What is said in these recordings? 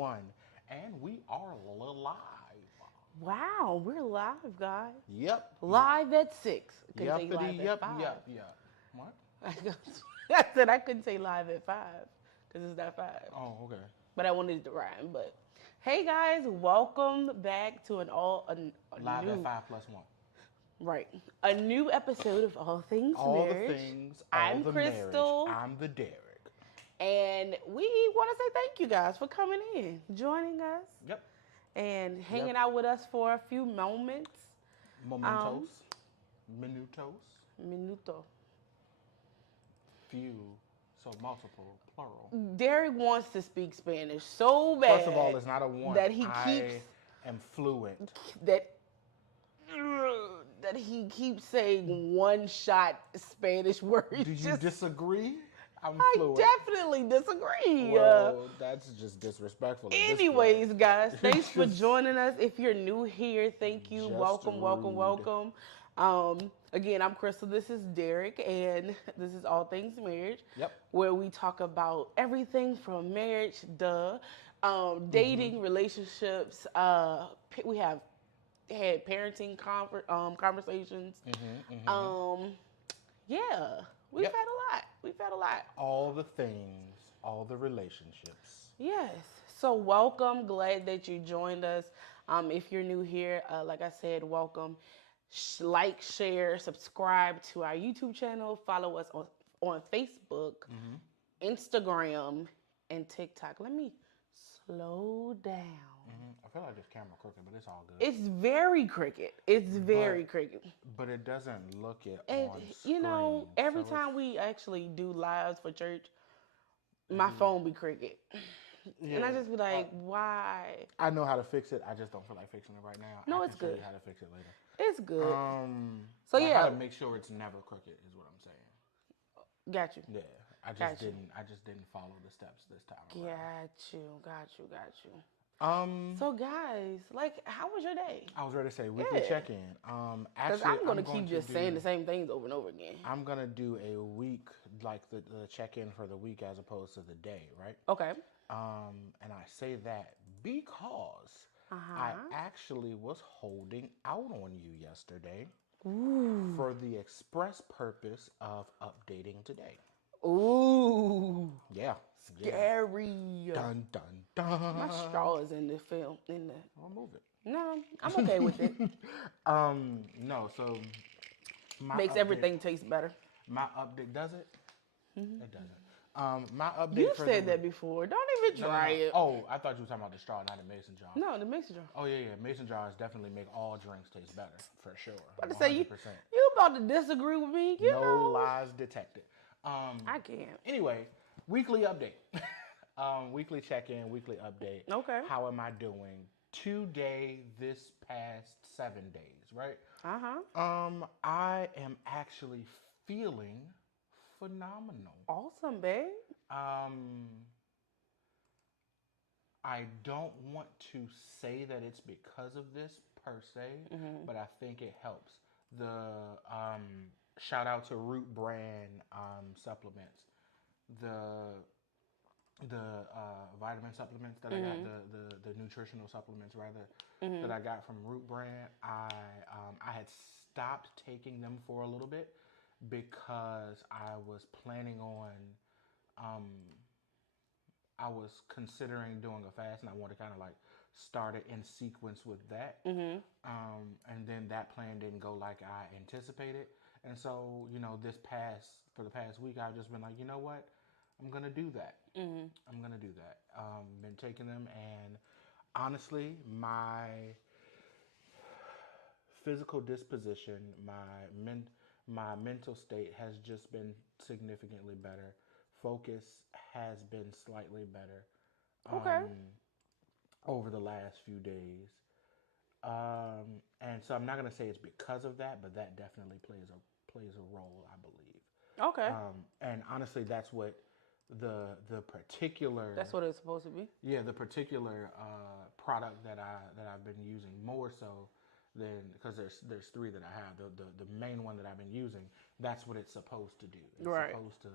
one, and we are live. Wow, we're live, guys. Yep. Live at 6. I couldn't say Yuppity, live at yup, 5. yup, yup. What? I said I couldn't say live at 5 because it's not 5. Oh, okay. But I wanted it to rhyme. But hey, guys, welcome back to a Live at new 5+1. right a new episode of All Things All the Marriage. things, all I'm the marriage. Crystal, I'm the Derek. and we want to say thank you guys for coming in, joining us, Yep. and hanging Yep. out with us for a few moments. Mementos. Minutos. Minuto. Few. So multiple. Plural. Derek wants to speak Spanish so bad. First of all, it's not a want. that he I keeps am fluent. that that he keeps saying one shot Spanish words. Do you disagree? I'm I fluent. definitely disagree. Well, that's just disrespectful. at this Anyways, point. guys, thanks for Just- joining us. If you're new here, thank you. Just Welcome, welcome, rude. welcome. Again, I'm Crystal. This is Derek, and this is All Things Marriage. Yep. Where we talk about everything from marriage, dating, relationships. We have had parenting conversations. Yeah, we've Yep. had a lot. We've had a lot. All the things, all the relationships. Yes. So welcome. Glad that you joined us. If you're new here, like I said, welcome. Like, share, subscribe to our YouTube channel. Follow us on Facebook, Instagram, and TikTok. Let me slow down. I feel like this camera crooked, but it's all good. It's very cricket. It's very cricket. But it doesn't look it And on screen. you know, every so time we actually do lives for church, my phone be cricket. And I just be like, why? I know how to fix it. I just don't feel like fixing it right now. No, I it's can show good. you how to fix it later. It's good. So yeah. how to make sure it's never crooked is what I'm saying. Got you. Yeah, I just didn't follow the steps this time around. Got you. So guys, like, how was your day? I was ready to say weekly check-in. Because Actually, I'm gonna keep just saying the same things over and over again. I'm gonna do a week, like the check-in for the week as opposed to the day, right? Okay. And I say that because I actually was holding out on you yesterday for the express purpose of updating today. Ooh. Yeah. Scary. Dun dun dun. My straw is in the film. I'll move it. No, I'm okay with it. No, so my Makes update- everything taste better. My update does it? It doesn't. My update. You've said that before. Don't even try it. Oh, I thought you were talking about the straw, not the mason jar. No, the mixer jar. Oh yeah. Mason jars definitely make all drinks taste better for sure. I was about to say, 100%. you about to disagree with me. You No know. lies detected. I can't. Anyway, weekly update. Weekly check-in, weekly update. Okay. How am I doing? Today, this past 7 days, right? I am actually feeling phenomenal. Awesome, babe. I don't want to say that it's because of this per se, but I think it helps. The shout out to Root Brand supplements, the vitamin supplements that I got, the nutritional supplements rather that I got from Root Brand. I had stopped taking them for a little bit because I was planning on. I was considering doing a fast, and I wanted to kind of like start it in sequence with that. And then that plan didn't go like I anticipated. And so, you know, for the past week, I've just been like, you know what? I'm going to do that. I'm going to do that. Been taking them, and honestly, my physical disposition, my mental state has just been significantly better. Focus has been slightly better over the last few days. And so I'm not going to say it's because of that, but that definitely plays a role, I believe. Okay. And honestly, that's what the particular That's what it's supposed to be. Yeah, the particular product that I've been using more so than, because there's three that I have. The main one that I've been using, that's what it's supposed to do. It's Right. supposed to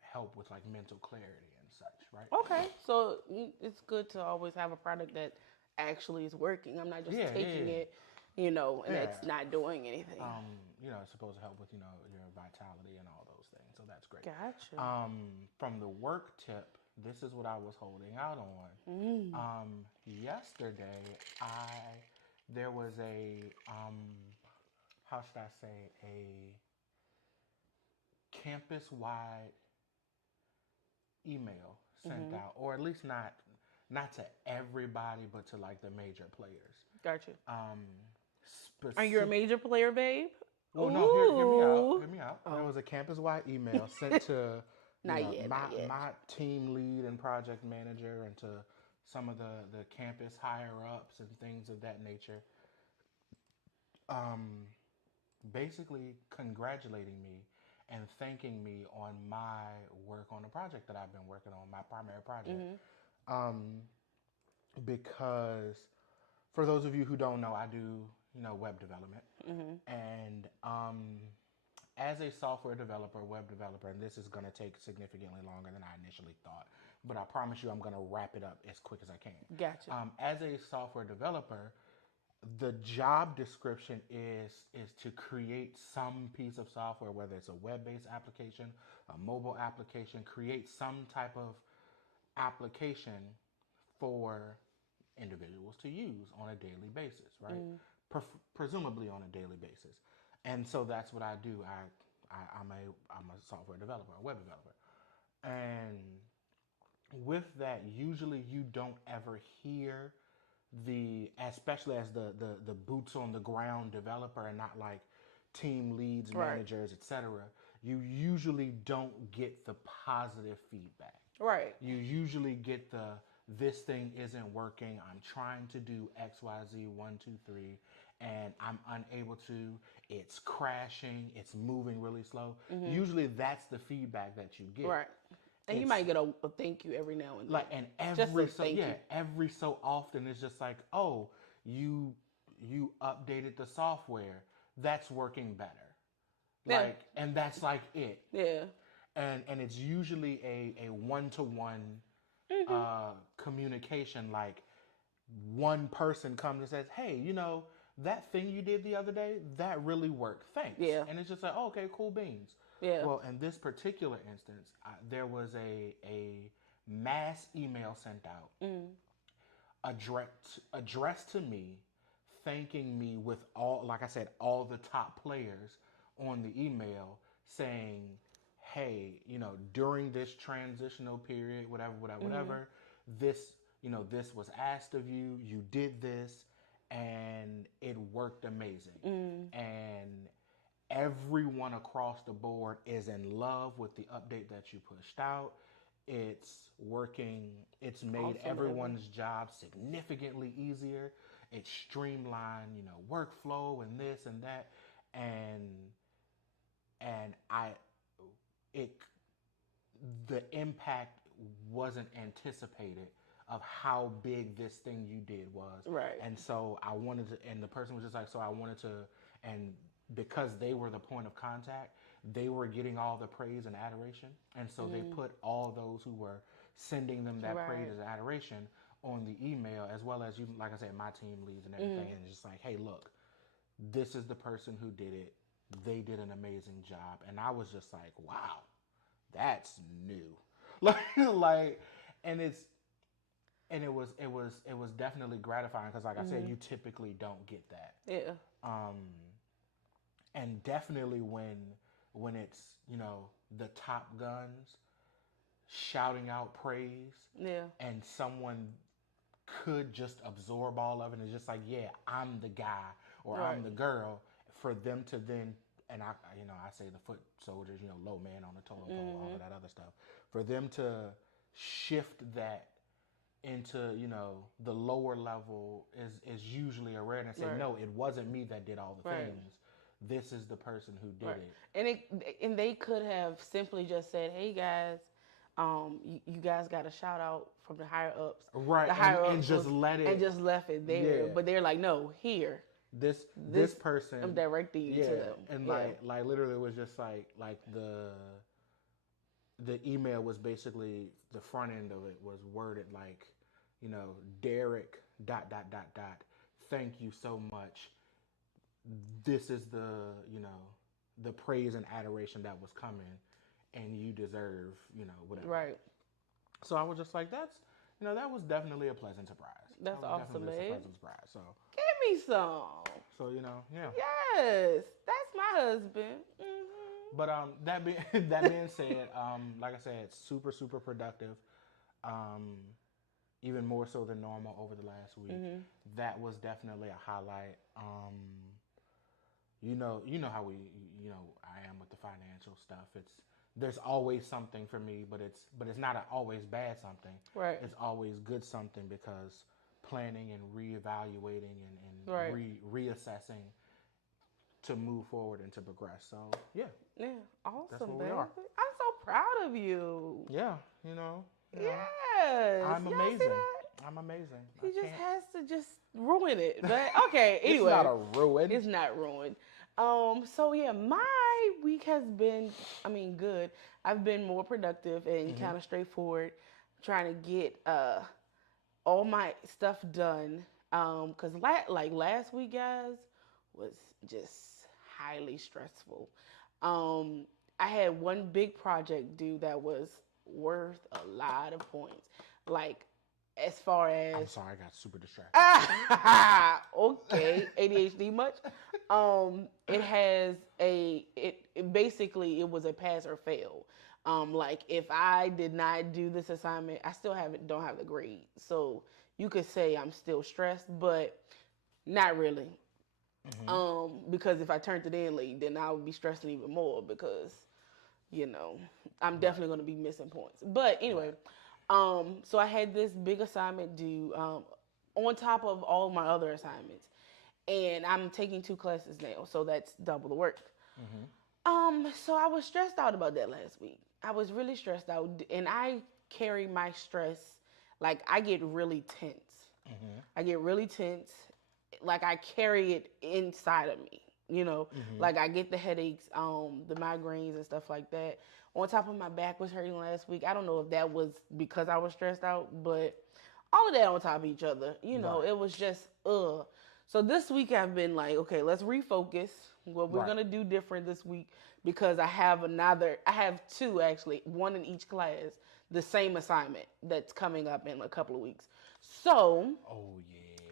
help with like mental clarity and such, right? Okay, so it's good to always have a product that actually is working. I'm not just Yeah, taking yeah, it, you know, and yeah. it's not doing anything. It's supposed to help with your vitality and all those things. So that's great. Gotcha. From the work tip, this is what I was holding out on. Yesterday, I there was a how should I say, a campus wide email sent out, or at least not to everybody, but to like the major players. Gotcha. Um, Are you a major player, babe? Well, no, hear me out. Ooh. Hear me out. There Oh, was a campus-wide email sent to, not yet, my not yet. my team lead and project manager, and to some of the campus higher ups and things of that nature. Um, Basically congratulating me and thanking me on my work on the project that I've been working on, my primary project. Um, because for those of you who don't know, I do web development, and as a software developer, web developer, and this is going to take significantly longer than I initially thought, but I promise you I'm going to wrap it up as quick as I can. Gotcha. As a software developer, the job description is to create some piece of software, whether it's a web-based application, a mobile application, create some type of application for individuals to use on a daily basis, right? Presumably on a daily basis. And so that's what I do. I'm a software developer, a web developer. And with that, usually you don't ever hear especially as the boots on the ground developer and not like team leads, Right. managers, etc. You usually don't get the positive feedback. Right. You usually get this thing isn't working. I'm trying to do XYZ 1, 2, 3, and I'm unable to. It's crashing. It's moving really slow. Usually that's the feedback that you get. Right. And you might get a thank you every now and then. Like, and every so often it's just like, oh, you updated the software. That's working better. Yeah. Like, and that's like it. Yeah. And it's usually a one-to-one communication. Like, one person comes and says, hey, that thing you did the other day, that really worked. Thanks. Yeah. And it's just like, oh, okay, cool beans. Yeah. Well, in this particular instance, there was a mass email sent out addressed to me, thanking me with all, like I said, all the top players on the email, saying, hey, during this transitional period, whatever, this, this was asked of you, you did this, and it worked amazing. And everyone across the board is in love with the update that you pushed out. It's working. It's made Awesome, everyone's job significantly easier. It's streamlined, workflow and this and that. And it the impact wasn't anticipated of how big this thing you did was. Right. And so I wanted to, and the person was just like, so I wanted to, and because they were the point of contact, they were getting all the praise and adoration. And so they put all those who were sending them that praise and adoration on the email, as well as, like I said, my team leads and everything. And it's just like, hey, look, this is the person who did it. They did an amazing job. And I was just like, wow, that's new. And it was definitely gratifying because, like I said, you typically don't get that. Yeah. And definitely when it's the top guns shouting out praise, and someone could just absorb all of it and just like, yeah, I'm the guy or I'm the girl, for them to then, and I say the foot soldiers, low man on the totem pole, all of that other stuff, for them to shift that into the lower level is usually a rare, and say, no, it wasn't me that did all the things. This is the person who did it. And they could have simply just said, hey guys, you guys got a shout out from the higher ups. Right. The higher ups and just let it. And just left it there. Yeah. But they're like, no, here. This person. I'm directing you to them. And like literally it was just like the the email was basically, the front end of it was worded like, Derek dot. Thank you so much. This is the praise and adoration that was coming, and you deserve, whatever. Right. So I was just like, that was definitely a pleasant surprise. That's that was awesome, definitely man. a pleasant surprise. So Give me some. yeah. Yes, that's my husband. But that being said, like I said, super super productive. Even more so than normal over the last week. That was definitely a highlight. You know how I am with the financial stuff. There's always something for me, but it's not always bad something. Right. It's always good something, because planning and reevaluating and Right. reassessing to move forward and to progress. So yeah, Awesome, that's where baby. we are. I'm so proud of you. Yeah, Yes. I'm Y'all amazing. see that? I'm amazing. He just has to just ruin it. But okay, It's anyway. not a ruin. It's not ruined. So yeah, my week has been, good. I've been more productive and kind of straightforward, trying to get all my stuff done. Cause last week, guys, was just highly stressful. I had one big project due that was worth a lot of points. Like, as far as, I'm sorry, I got super distracted. Okay, ADHD much. It has it basically, it was a pass or fail. Like, if I did not do this assignment, I still don't have the grade. So you could say I'm still stressed, but not really. Because if I turned it in late, then I would be stressing even more, because I'm definitely going to be missing points. But anyway, so I had this big assignment due, on top of all my other assignments, and I'm taking 2 classes now, so that's double the work. So I was stressed out about that last week. I was really stressed out, and I carry my stress, like, I get really tense. I get really tense, like I carry it inside of me, like I get the headaches, the migraines and stuff like that. On top of my back was hurting last week. I don't know if that was because I was stressed out, but all of that on top of each other, Right. it was just, ugh. So this week I've been like, okay, let's refocus. What we're going to do different this week, because I have 2 actually, one in each class, the same assignment that's coming up in a couple of weeks. So, oh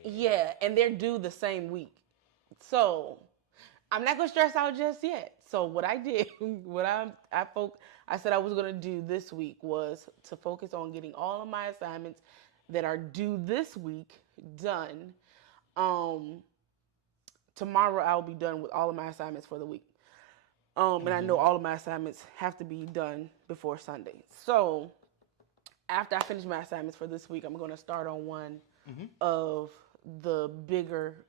yeah, and they're due the same week. So, I'm not going to stress out just yet. So what I did, I said I was going to do this week was to focus on getting all of my assignments that are due this week done. Tomorrow I'll be done with all of my assignments for the week. And I know all of my assignments have to be done before Sunday. So after I finish my assignments for this week, I'm going to start on one of the bigger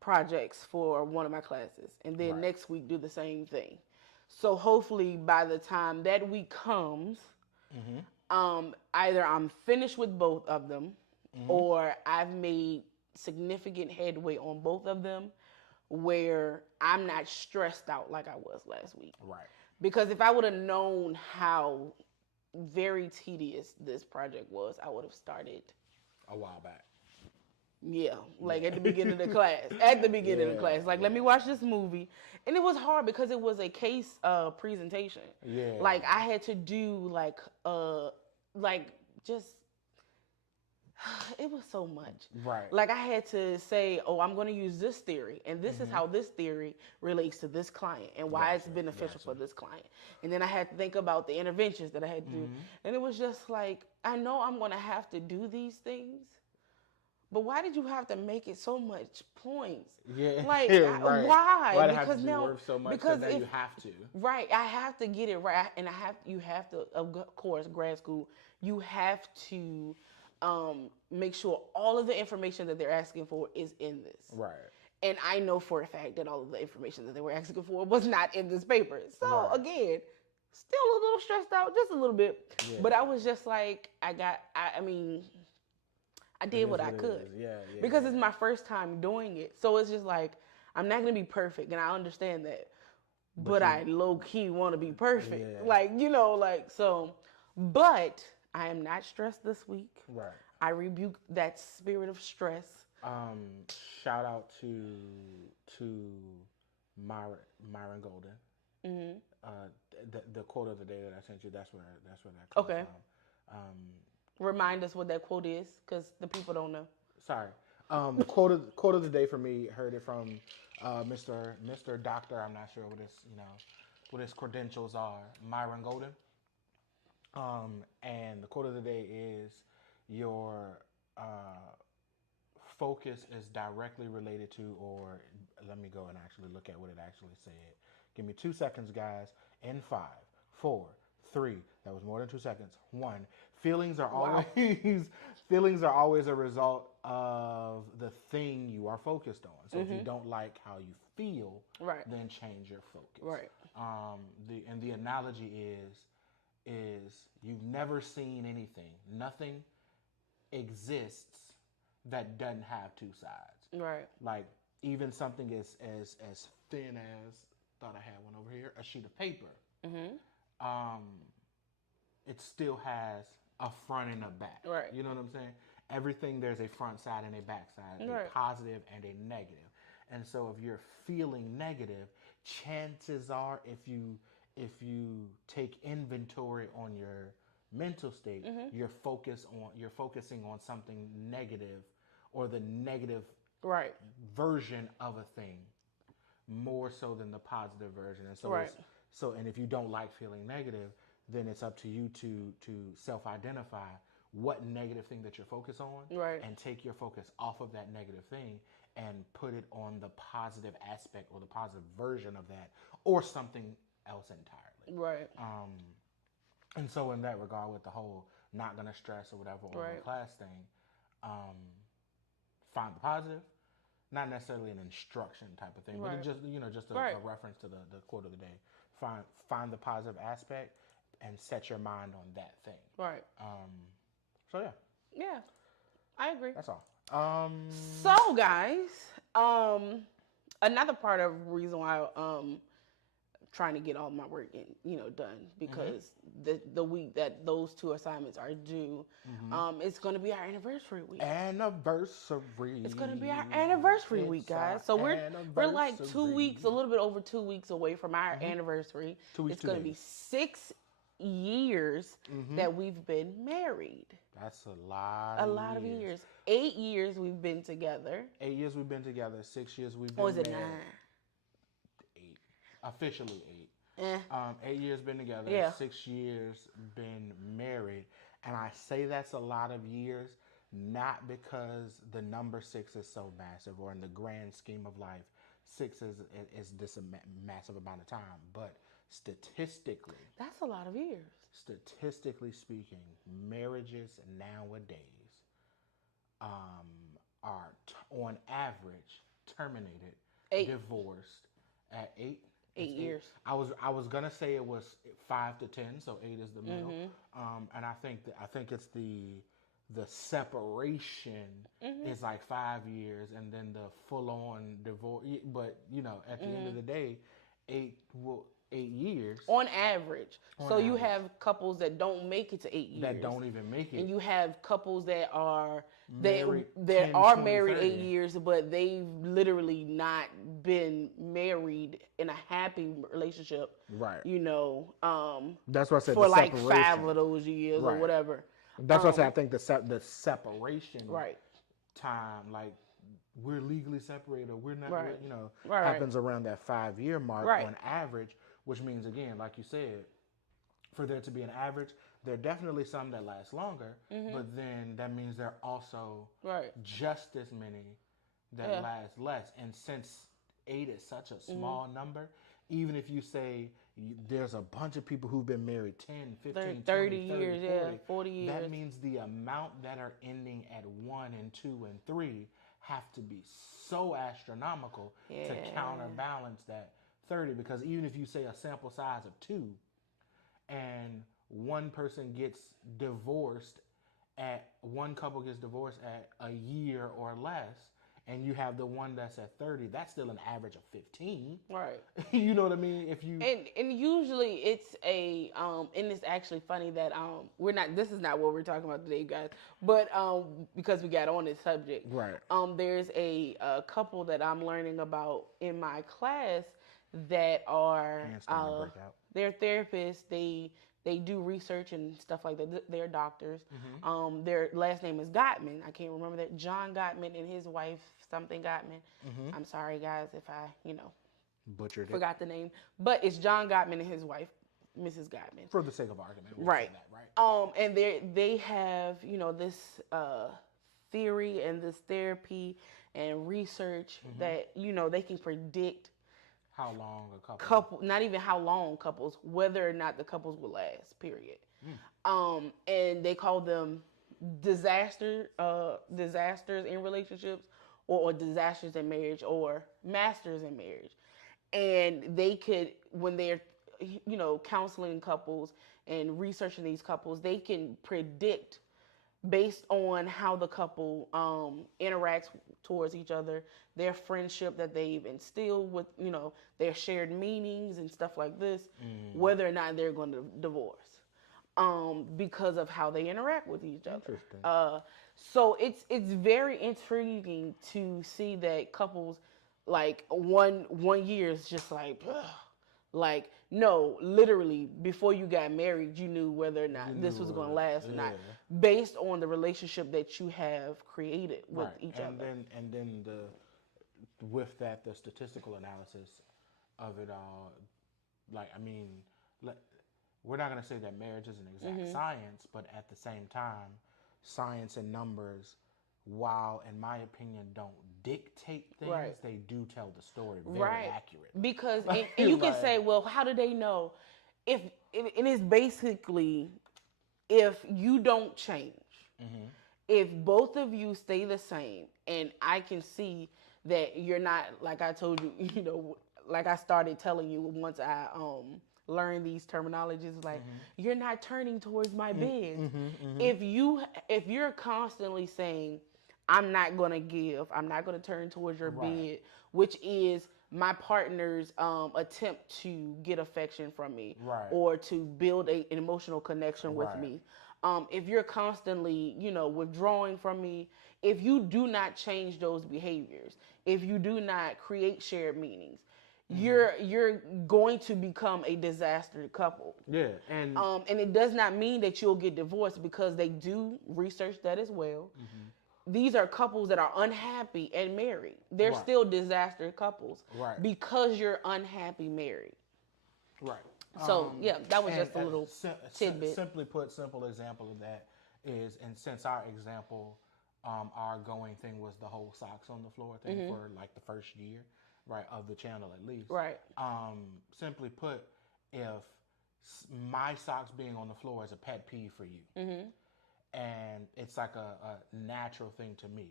projects for one of my classes, and then next week do the same thing. So hopefully by the time that week comes, either I'm finished with both of them, or I've made significant headway on both of them, where I'm not stressed out like I was last week. Right. Because if I would have known how very tedious this project was, I would have started a while back. Yeah, like at the beginning of the class. At the beginning of the class. Like, let me watch this movie. And it was hard because it was a case presentation. Yeah. Like, I had to do, just, it was so much. Right. Like, I had to say, I'm going to use this theory, and this is how this theory relates to this client, and why it's beneficial for this client. And then I had to think about the interventions that I had to do. And it was just like, I know I'm going to have to do these things, but why did you have to make it so much points? Yeah. Like, right. why? Why because have to now, work so much? because now you have to. Right. I have to get it right, and you have to. Of course, grad school, you have to make sure all of the information that they're asking for is in this. Right. And I know for a fact that all of the information that they were asking for was not in this paper. So again, still a little stressed out, just a little bit. Yeah. But I was just like, I did what I could. Because it's my first time doing it. So it's just like, I'm not going to be perfect, and I understand that. but I low key want to be perfect. Yeah. Like, you know, like, so, but I am not stressed this week. Right. I rebuke that spirit of stress. Shout out to Myron Golden. Mm-hmm. The quote of the day that I sent you. That's where that comes Okay. from. Remind us what that quote is, because the people don't know. Sorry. Quote of the day for me. Heard it from Mr. Doctor. I'm not sure what his credentials are. Myron Golden. And the quote of the day is your focus is directly related to, or let me go and actually look at what it actually said. Give me 2 seconds, guys. In 5, 4, 3. That was more than 2 seconds. 1. Feelings are always feelings are always a result of the thing you are focused on. So if you don't like how you feel, then change your focus. Right. The analogy is you've never seen anything. Nothing exists that doesn't have two sides. Right. Like even something as thin as, thought I had one over here, a sheet of paper. It still has a front and a back. Right. You know what I'm saying? Everything, there's a front side and a back side, right. a positive and a negative. And so if you're feeling negative, chances are if you take inventory on your mental state, you're focusing on something negative or the negative version of a thing more so than the positive version. And so and if you don't like feeling negative, then it's up to you to self-identify what negative thing that you're focused on and take your focus off of that negative thing and put it on the positive aspect or the positive version of that or something else entirely. Right. And so in that regard, with the whole not gonna stress or whatever over the class thing, find the positive, not necessarily an instruction type of thing, but it just a reference to the quote of the day. Find the positive aspect and set your mind on that thing. Right. So yeah. Yeah, I agree. That's all. So guys, another part of the reason why trying to get all my work done because the week that those two assignments are due, it's going to be our anniversary week. It's going to be our anniversary week, guys. So we're like 2 weeks, a little bit over 2 weeks away from our anniversary. 2 weeks. It's going to be 6 years that we've been married. That's a lot. A lot of years. 8 years we've been together. 8 years we've been together. 6 years we've been. Or is it married. 9? 8. Officially 8. 8 years been together. Yeah. 6 years been married, and I say that's a lot of years, not because the number 6 is so massive, or in the grand scheme of life, 6 is this a massive amount of time, but statistically, that's a lot of years. Statistically speaking, marriages nowadays are on average terminated, divorced at 8 years. I was gonna say it was 5 to 10, so 8 is the middle. And I think it's the separation is like 5 years, and then the full on divorce. But at the end of the day, 8 years on average. So you have couples that don't make it to 8 years. That don't even make it. And you have couples that are married 8 years, but they've literally not been married in a happy relationship. Right. That's what I said for like separation. 5 of those years or whatever. That's what I said. I think the separation time, like we're legally separated or we're not, happens around that 5-year mark on average. Which means, again, like you said, for there to be an average, there are definitely some that last longer, but then that means there are also just as many that last less. And since 8 is such a small number, even if you say there's a bunch of people who've been married 10, 15, 30 20, years, 40 years. That means the amount that are ending at 1 and 2 and 3 have to be so astronomical to counterbalance that 30, because even if you say a sample size of 2 and one couple gets divorced at a year or less, and you have the one that's at 30, that's still an average of 15. Right. You know what I mean? If you And usually it's a and it's actually funny that we're not, this is not what we're talking about today, guys, but because we got on this subject, right, there's a couple that I'm learning about in my class that are they're therapists. They do research and stuff like that. They're doctors. Their last name is Gottman. I can't remember that. John Gottman and his wife something Gottman. I'm sorry, guys, if I butchered forgot the name, but it's John Gottman and his wife, Mrs. Gottman. For the sake of argument, we'll right? Say that, right. And they have this theory and this therapy and research that they can predict how long a couple, not even how long couples, whether or not the couples will last. Period. And they call them disasters in relationships, or disasters in marriage, or masters in marriage. And they could, when they're counseling couples and researching these couples, they can predict based on how the couple interacts towards each other, their friendship that they've instilled with their shared meanings and stuff like this, whether or not they're going to divorce because of how they interact with each other. Interesting. So it's very intriguing to see that couples, like one year is just like, ugh. Like, no, literally, before you got married, you knew whether or not this was going to last or not, based on the relationship that you have created with each other. And then with that, the statistical analysis of it all, like, I mean, we're not going to say that marriage is an exact science, but at the same time, science and numbers, while in my opinion don't dictate things, they do tell the story very accurately. Because and you can say, well, how do they know? If it is basically, if you don't change, if both of you stay the same, and I can see that you're not, like I told you, like I started telling you once I learned these terminologies, like you're not turning towards my bed. If you're constantly saying, I'm not going to give, I'm not going to turn towards your bed, which is my partner's attempt to get affection from me, or to build an emotional connection with me. If you're constantly, withdrawing from me, if you do not change those behaviors, if you do not create shared meanings, you're going to become a disaster couple. Yeah, and it does not mean that you'll get divorced, because they do research that as well. These are couples that are unhappy and married. They're still disaster couples because you're unhappy married. Right. So, that was just a little tidbit. Simply put, simple example of that is, and since our example, our going thing was the whole socks on the floor thing for like the first year, of the channel at least. Simply put, if my socks being on the floor is a pet peeve for you, and it's like a natural thing to me,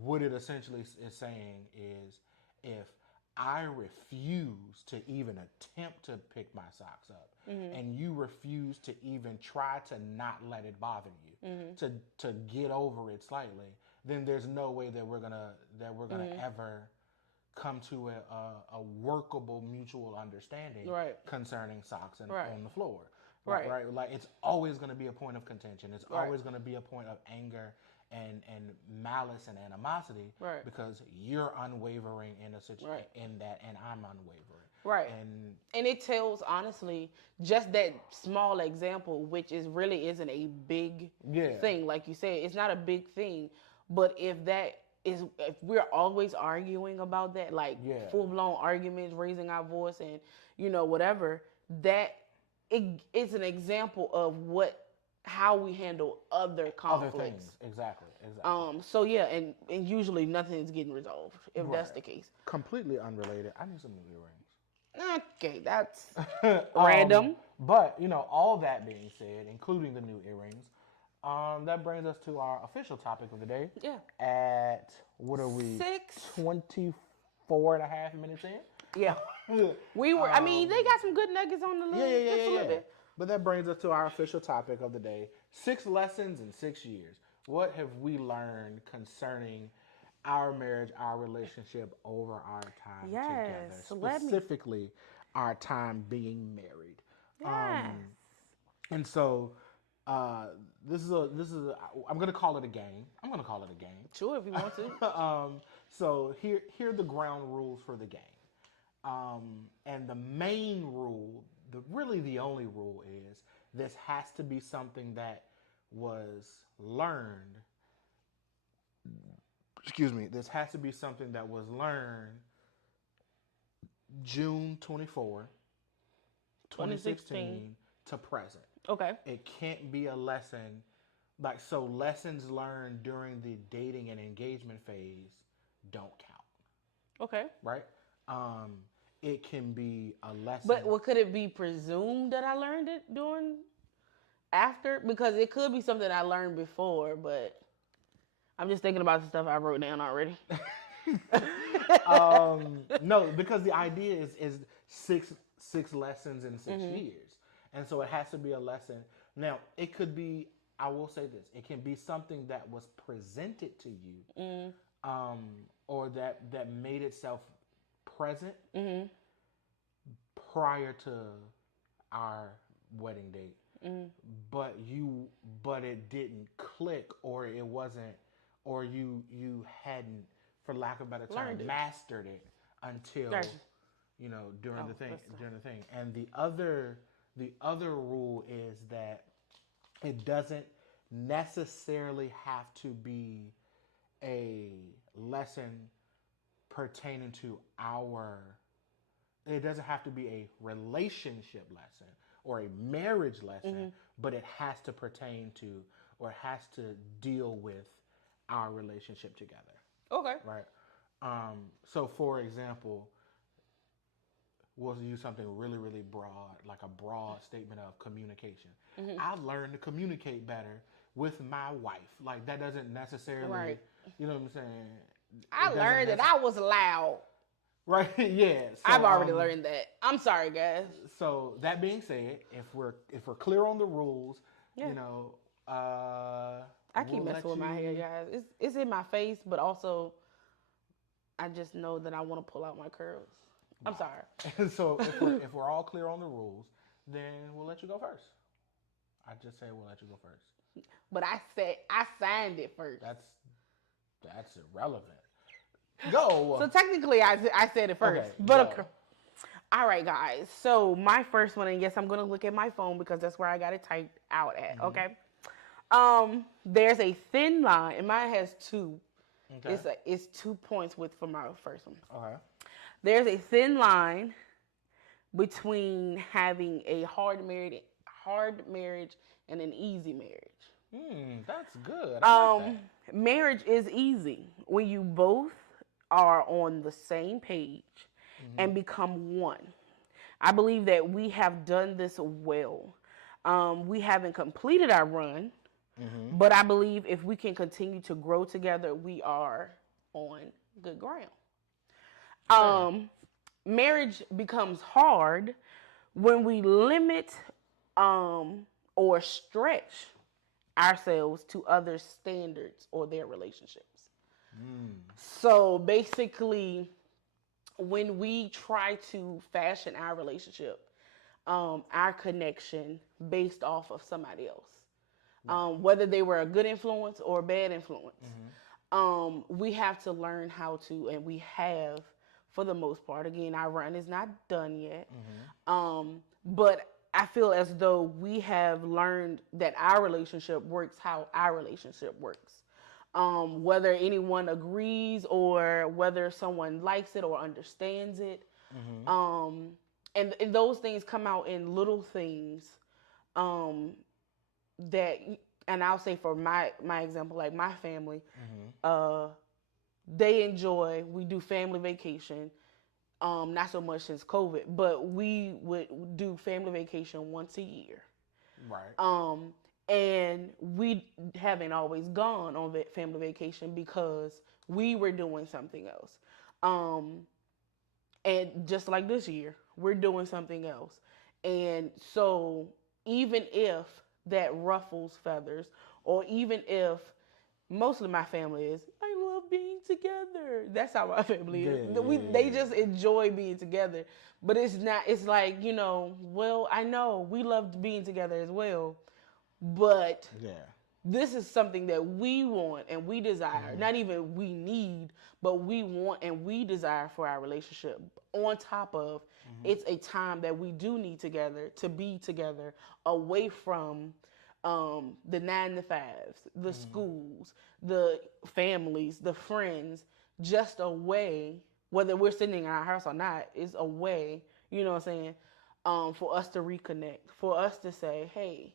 what it essentially is saying is, if I refuse to even attempt to pick my socks up, and you refuse to even try to not let it bother you, to get over it slightly, then there's no way that we're gonna ever come to a workable mutual understanding concerning socks and on the floor. Right. Like, it's always going to be a point of contention. It's always going to be a point of anger and malice and animosity, because you're unwavering in a situation in that, and I'm unwavering. Right. And it tells, honestly, just that small example, which really isn't a big thing. Like you said, it's not a big thing. But if we're always arguing about that, like full-blown arguments, raising our voice and, whatever, that it's an example of how we handle other conflicts. Other things. Exactly. So and usually nothing is getting resolved if that's the case. Completely unrelated. I need some new earrings. Okay, that's random. But all that being said, including the new earrings, that brings us to our official topic of the day. Yeah. At, what are we? 24 and a half minutes in? Yeah. We were, they got some good nuggets on the list. Yeah. But that brings us to our official topic of the day. 6 lessons in 6 years. What have we learned concerning our marriage, our relationship over our time together, Yes. Let me. specifically our time being married. Um, Yes. and so uh, I'm gonna call it a game. I'm gonna call it a game. Sure, if you want to. So here are the ground rules for the game. And the main rule, really the only rule is this has to be something that was learned. Excuse me. This has to be something that was learned June 24, 2016. 2016 to present. Okay. It can't be a lesson like so lessons learned during the dating and engagement phase don't count, Okay. right? Um, it can be a lesson. But what could it be presumed that I learned it during after? Because it could be something I learned before, but I'm just thinking about the stuff I wrote down already. No, because the idea is six lessons in 6 years, and so it has to be a lesson. Now, it could be. I will say this: it can be something that was presented to you, or that made itself present prior to our wedding date, but it didn't click, or it wasn't, or you hadn't, for lack of a better term, mastered it until during the thing. And the other rule is that it doesn't necessarily have to be a lesson pertaining to it doesn't have to be a relationship lesson or a marriage lesson, but it has to pertain to or has to deal with our relationship together. Okay. Right. So, for example, we'll use something really, really broad, like a broad statement of communication. I've learned to communicate better with my wife. Like, that doesn't necessarily, you know what I'm saying? I learned that I was loud. Right, yeah. So, I've already learned that. I'm sorry, guys. So, that being said, if we're clear on the rules, I keep messing with my hair, guys. It's in my face, but also I just know that I want to pull out my curls. I'm sorry. So if we're all clear on the rules, then we'll let you go first. I just say we'll let you go first. But I said I signed it first. That's irrelevant. Go. So technically, I said it first. Okay, but okay. All right, guys. So my first one, and yes, I'm gonna look at my phone because that's where I got it typed out at. Okay. There's a thin line, and mine has two. Okay. It's 2 points for my first one. Okay. There's a thin line between having a hard marriage and an easy marriage. That's good. I like that. Marriage is easy when you both are on the same page and become one. I believe that we have done this well. We haven't completed our run, but I believe if we can continue to grow together, we are on good ground. Sure. Marriage becomes hard when we limit or stretch ourselves to other standards or their relationships. So basically, when we try to fashion our relationship, our connection based off of somebody else, whether they were a good influence or a bad influence, we have to learn how to, and we have, for the most part. Again, our run is not done yet, but I feel as though we have learned that our relationship works how our relationship works. Whether anyone agrees or whether someone likes it or understands it. And those things come out in little things that, and I'll say for my example, like my family, they enjoy, we do family vacation, not so much since COVID, but we would do family vacation once a year. Right. And we haven't always gone on family vacation because we were doing something else. And just like this year, we're doing something else. And so even if that ruffles feathers, or even if mostly my family is, I love being together. That's how my family is. Yeah, They just enjoy being together. But it's not, it's like, well, I know we loved being together as well. But yeah, this is something that we want and we desire. Not even we need, but we want and we desire for our relationship. On top of, it's a time that we do need together to be together, away from the 9 to 5s, the schools, the families, the friends, just a way, whether we're sitting in our house or not, is a way, you know what I'm saying, for us to reconnect, for us to say, hey,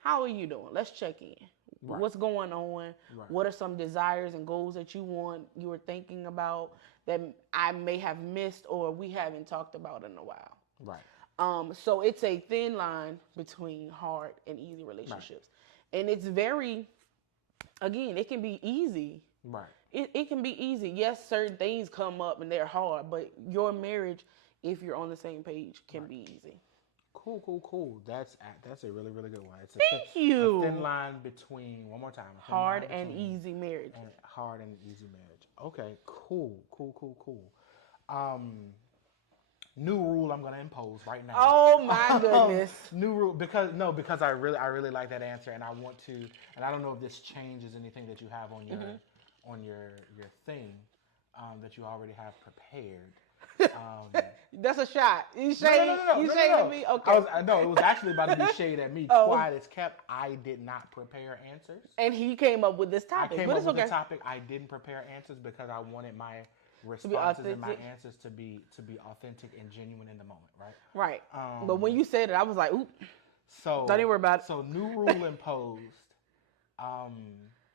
how are you doing? Let's check in. Right. What's going on? Right. What are some desires and goals that you were thinking about that I may have missed or we haven't talked about in a while? Right. So it's a thin line between hard and easy relationships. Right. And it's very, again, it can be easy. Right. It can be easy. Yes, certain things come up and they're hard, but your marriage, if you're on the same page, can be easy. Cool. That's a really, really good one. It's Thank you. A thin line between, one more time. Hard and easy marriage. Hard and easy marriage. Okay, cool. New rule I'm gonna impose right now. Oh my goodness. New rule because I really like that answer, and I want to, and I don't know if this changes anything that you have on your thing that you already have prepared. That's a shot. You shading at me? Okay. It was actually about to be shade at me. Quiet as kept. I did not prepare answers. And he came up with this topic. I came up with the topic. I didn't prepare answers because I wanted my responses and my answers to be authentic and genuine in the moment, right? Right. But when you said it, I was like, oop. So don't even worry about it. So new rule imposed,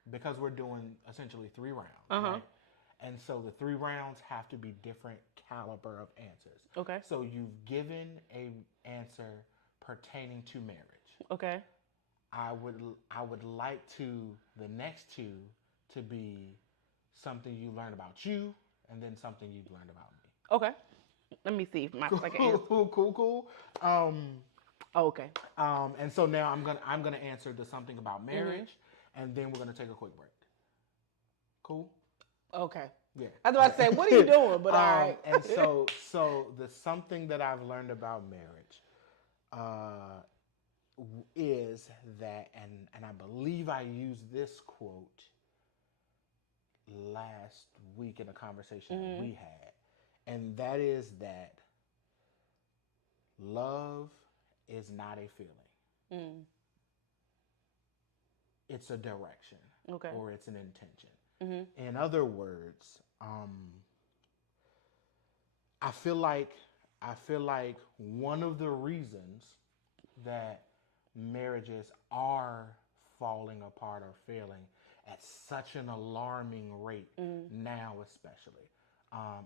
because we're doing essentially 3 rounds, right? And so the 3 rounds have to be different caliber of answers. Okay. So you've given a answer pertaining to marriage. Okay. I would like the next 2 to be something you learn about you, and then something you've learned about me. Okay. Let me see if my second answer. Cool. Okay. And so now I'm gonna answer the something about marriage, and then we're gonna take a quick break. Cool. Okay. Yeah. I was about to say, what are you doing? But all right. And so the something that I've learned about marriage is that, and I believe I used this quote last week in a conversation that we had, and that is that love is not a feeling. It's a direction. Okay. Or it's an intention. In other words, I feel like one of the reasons that marriages are falling apart or failing at such an alarming rate now, especially,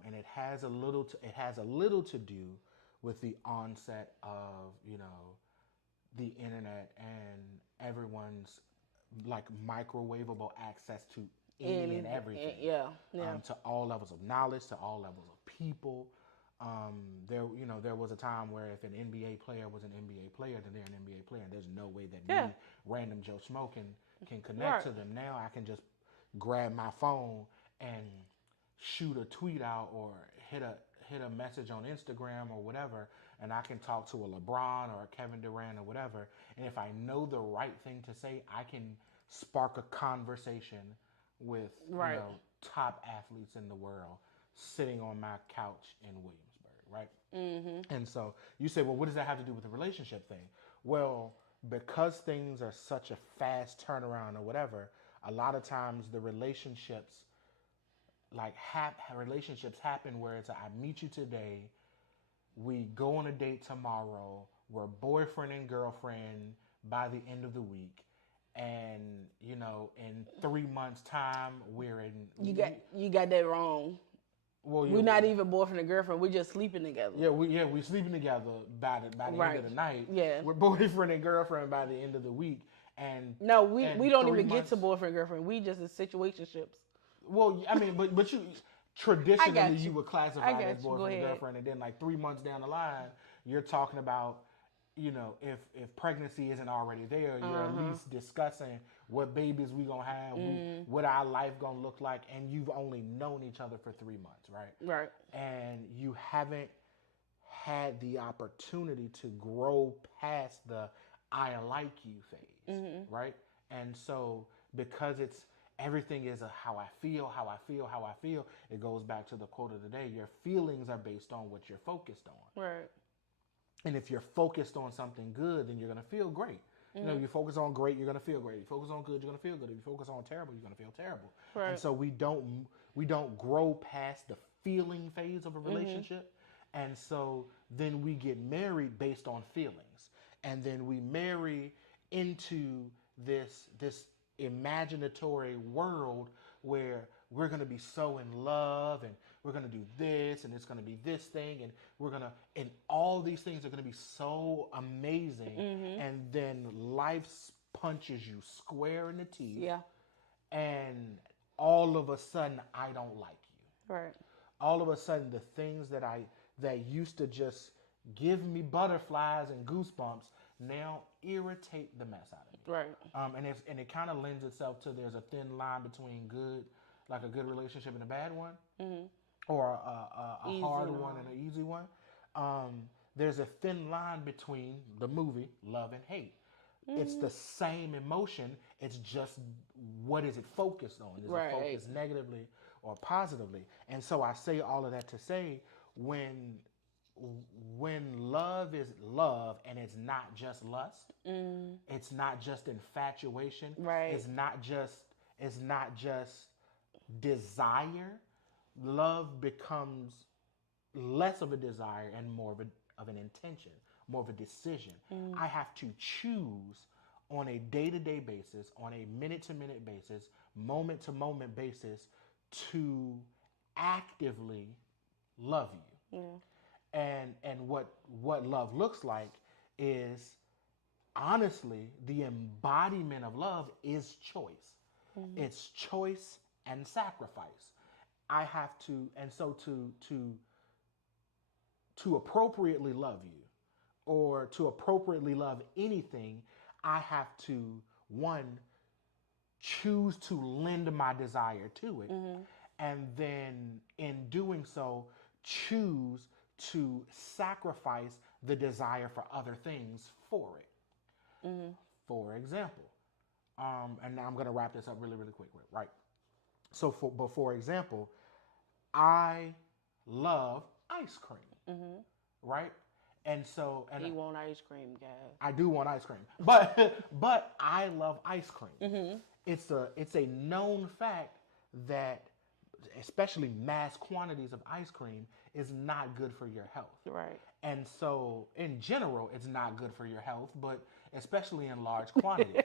and it has a little to do with the onset of the internet and everyone's like microwavable access to any and everything. To all levels of knowledge, to all levels of people. There was a time where if an NBA player was an NBA player, then they're an NBA player. And there's no way that me, random Joe Schmo, can connect to them. Now I can just grab my phone and shoot a tweet out or hit a message on Instagram or whatever, and I can talk to a LeBron or a Kevin Durant or whatever. And if I know the right thing to say, I can spark a conversation with top athletes in the world sitting on my couch in Williamsburg, right? And so you say, well, what does that have to do with the relationship thing? Well, because things are such a fast turnaround or whatever, a lot of times the relationships happen where it's I meet you today, we go on a date tomorrow, we're boyfriend and girlfriend by the end of the week. And in 3 months' time, we're in. You got that wrong. Well, we're not even boyfriend and girlfriend. We're just sleeping together. We're sleeping together by the end of the night. Yeah, we're boyfriend and girlfriend by the end of the week. And no, we don't even get to boyfriend and girlfriend. We just in situationships. Well, I mean, but you traditionally you would classify it as boyfriend and girlfriend, and then like 3 months down the line, you're talking about. If pregnancy isn't already there, you're at least discussing what babies we gonna have, what our life gonna look like, and you've only known each other for 3 months, right? Right. And you haven't had the opportunity to grow past the I like you phase, right? And so because it's everything is a how I feel, how I feel, how I feel, it goes back to the quote of the day. Your feelings are based on what you're focused on. Right. And if you're focused on something good, then you're gonna feel great. You know, you focus on great, you're gonna feel great. You focus on good, you're gonna feel good. If you focus on terrible, you're gonna feel terrible. Right. And so we don't grow past the feeling phase of a relationship. And so then we get married based on feelings. And then we marry into this imaginatory world where we're going to be so in love and we're going to do this and it's going to be this thing and all these things are going to be so amazing. And then life punches you square in the teeth. Yeah. And all of a sudden I don't like you. Right. All of a sudden the things that used to just give me butterflies and goosebumps now irritate the mess out of me. Right. And it kind of lends itself to there's a thin line between good, like a good relationship and a bad one, or a hard one and an easy one. There's a thin line between the movie Love and Hate. It's the same emotion. It's just what is it focused on? Is it focused negatively or positively? And so I say all of that to say when love is love and it's not just lust, it's not just infatuation, right? It's not just desire. Love becomes less of a desire and more of an intention, more of a decision. I have to choose on a day-to-day basis, on a minute-to-minute basis, moment-to-moment basis to actively love you. And what love looks like is, honestly, the embodiment of love is choice. It's choice and sacrifice. I have to, and so to appropriately love you or to appropriately love anything, I have to, one, choose to lend my desire to it. And then in doing so, choose to sacrifice the desire for other things for it. For example, and now I'm going to wrap this up really, really quick, right? So for example, I love ice cream, right? And so, and he want ice cream, guys. I do want ice cream, but I love ice cream. It's a known fact that especially mass quantities of ice cream is not good for your health. Right. And so in general, it's not good for your health, but especially in large quantities.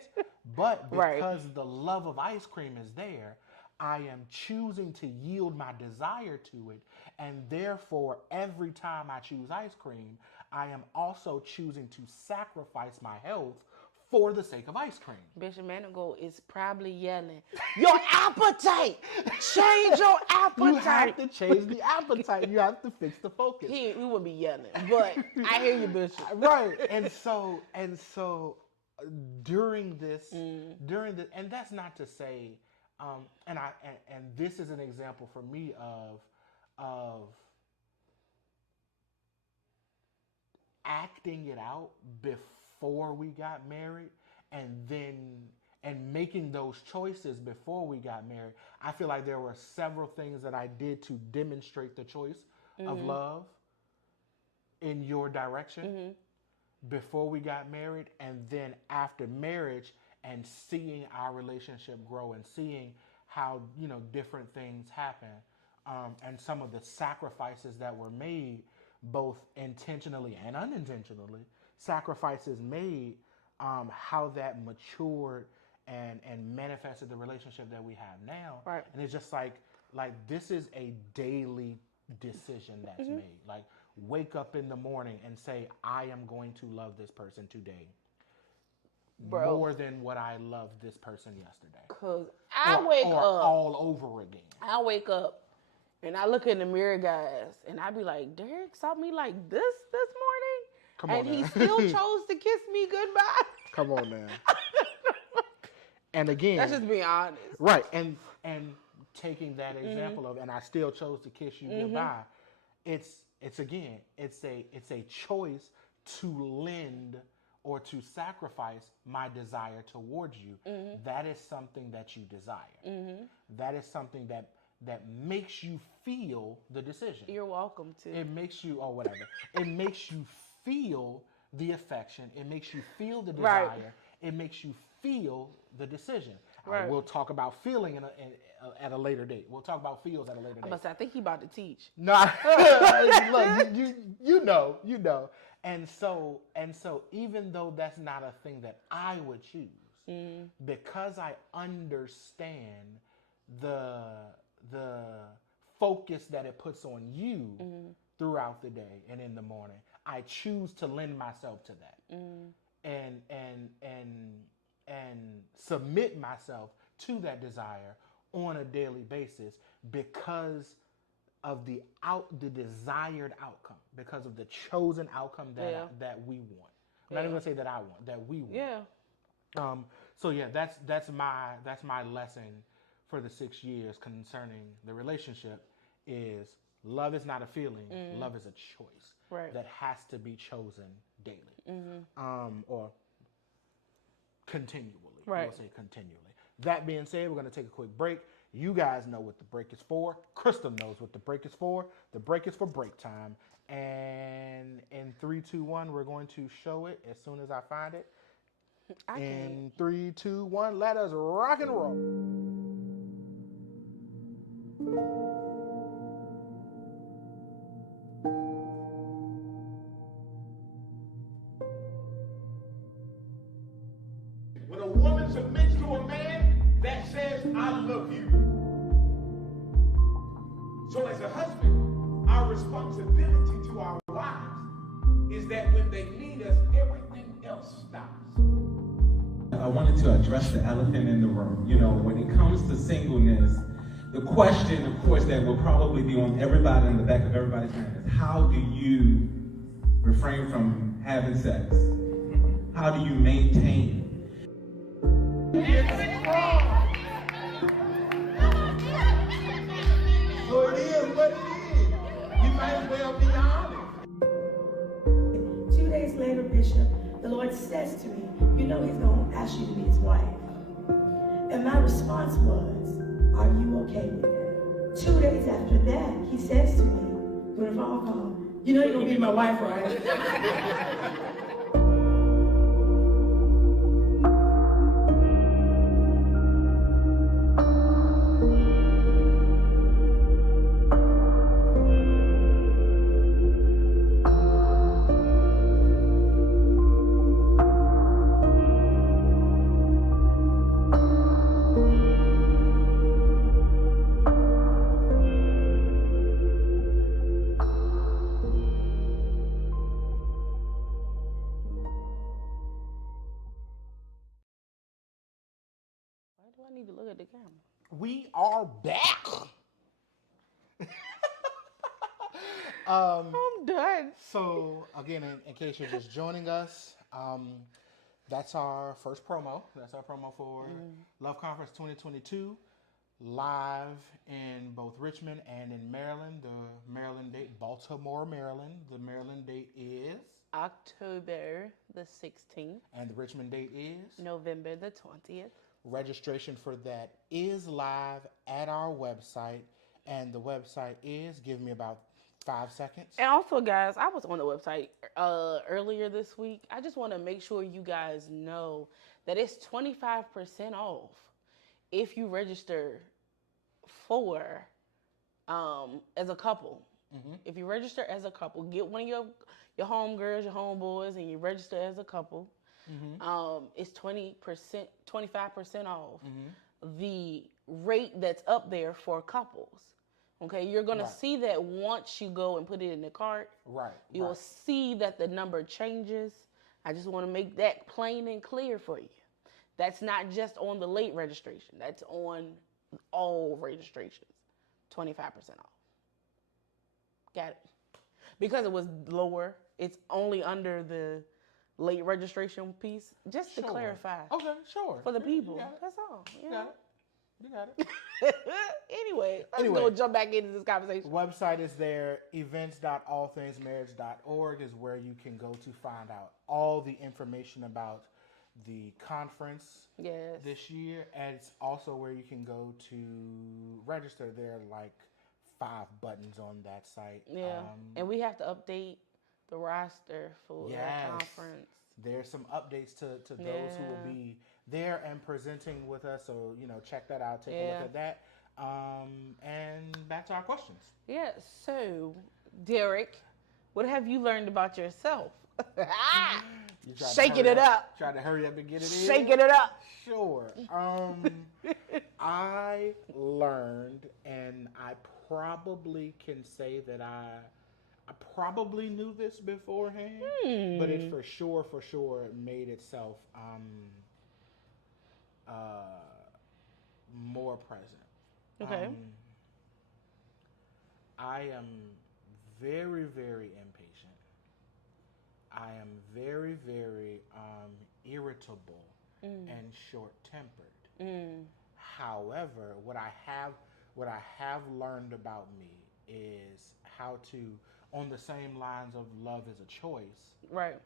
But because the love of ice cream is there, I am choosing to yield my desire to it. And therefore, every time I choose ice cream, I am also choosing to sacrifice my health for the sake of ice cream. Bishop Manigault is probably yelling, your appetite! Change your appetite! You have to change the appetite. You have to fix the focus. We wouldn't be yelling, but I hear you, Bishop. Right. And so during this, and that's not to say, and this is an example for me of acting it out before we got married, and making those choices before we got married. I feel like there were several things that I did to demonstrate the choice of love in your direction before we got married, and then after marriage, and seeing our relationship grow and seeing how different things happen, and some of the sacrifices that were made, both intentionally and unintentionally, sacrifices made, how that matured and manifested the relationship that we have now. Right. And it's just like this is a daily decision that's made. Like, wake up in the morning and say, I am going to love this person today. Bro, more than what I loved this person yesterday. Because I wake up all over again. I wake up and I look in the mirror, guys, and I be like, Derek saw me like this morning? Come on, and now. he still chose to kiss me goodbye. Come on, man. And again, that's just being honest. Right. And taking that example of, and I still chose to kiss you goodbye. It's a choice to lend or to sacrifice my desire towards you. That is something that you desire. That is something that makes you feel the decision. You're welcome to. It makes you, or whatever. It makes you feel the affection. It makes you feel the desire. Right. It makes you feel the decision. Right. We'll talk about feeling at a later date. We'll talk about feels at a later date. I think he about to teach. No, look, you know. And so even though that's not a thing that I would choose, because I understand the focus that it puts on you throughout the day and in the morning, I choose to lend myself to that. And submit myself to that desire on a daily basis because of the desired outcome, because of the chosen outcome that we want. I'm not even gonna say that I want, that we want. Yeah. So yeah, that's my lesson for the 6 years concerning the relationship is love is not a feeling, love is a choice that has to be chosen daily, or continually. Right. We'll say continually. That being said, we're going to take a quick break. You guys know what the break is for. Crystal knows what the break is for. The break is for break time. And in 3, 2, 1, we're going to show it as soon as I find it. In 3, 2, 1, let us rock and roll. When a woman submits to a man that says, I love you. So as a husband, our responsibility to our wives is that when they need us, everything else stops. I wanted to address the elephant in the room. You know, when it comes to singleness, the question, of course, that will probably be on everybody in the back of everybody's mind is, how do you refrain from having sex? How do you maintain? It's wrong. So it is what it is. You might as well be honest. 2 days later, Bishop, the Lord says to me, you know he's going to ask you to be his wife. And my response was, are you okay with that? 2 days after that, he says to me, doing a phone call, you know you're going to be my wife, right? I need to look at the camera. We are back. I'm done. So again, in case you're just joining us, that's our first promo. That's our promo for Love Conference 2022, live in both Richmond and in Maryland. The Maryland date, Baltimore, Maryland. The Maryland date is October the 16th. And the Richmond date is November the 20th. Registration for that is live at our website, and the website is, give me about 5 seconds. And also, guys, I was on the website earlier this week. I just want to make sure you guys know that it's 25% off if you register for as a couple. If you register as a couple, get one of your homegirls, your homeboys, and you register as a couple. It's 20%, 25% off the rate that's up there for couples. Okay, you're gonna see that once you go and put it in the cart. Right. You will see that the number changes. I just want to make that plain and clear for you. That's not just on the late registration. That's on all registrations. 25% off. Got it? Because it was lower. It's only under the late registration piece, just to Sure. clarify Okay, sure. for the You people. got it. That's all. You got it. You got it. Anyway, let's Anyway. go jump back into this conversation. Website is there. Events.allthingsmarriage.org is where you can go to find out all the information about the conference Yes. this year. And it's also where you can go to register. There are like 5 buttons on that site. Yeah. And we have to update the roster for the Yes. conference. There's some updates to those who will be there and presenting with us. So, check that out. Take a look at that. And back to our questions. Yeah. So, Derek, what have you learned about yourself? You tried to Shaking hurry it up. Tried to hurry up and get it in. Shaking it up. Sure. I learned, and I probably can say that I probably knew this beforehand, but it for sure made itself more present. Okay. I am very, very impatient. I am very, very irritable and short-tempered. However, what I have learned about me is how to, on the same lines of love is a choice, Right.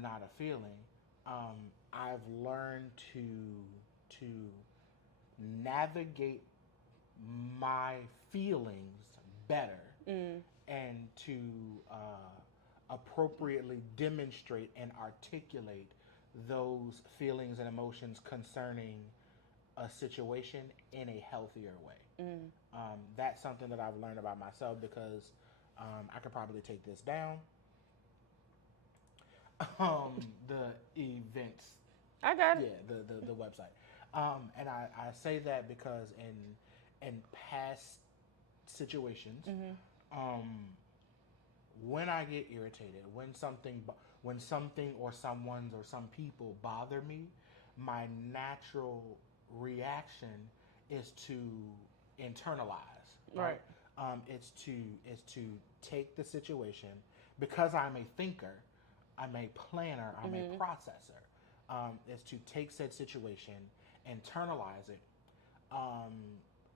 not a feeling. I've learned to navigate my feelings better and to appropriately demonstrate and articulate those feelings and emotions concerning a situation in a healthier way. That's something that I've learned about myself because I could probably take this down. The events. I got it. Yeah, the website. And I say that because in past situations, when I get irritated, when something or someone's or some people bother me, my natural reaction is to internalize. Right. It's to take the situation because I'm a thinker, I'm a planner, I'm a processor. Is to take said situation, internalize it,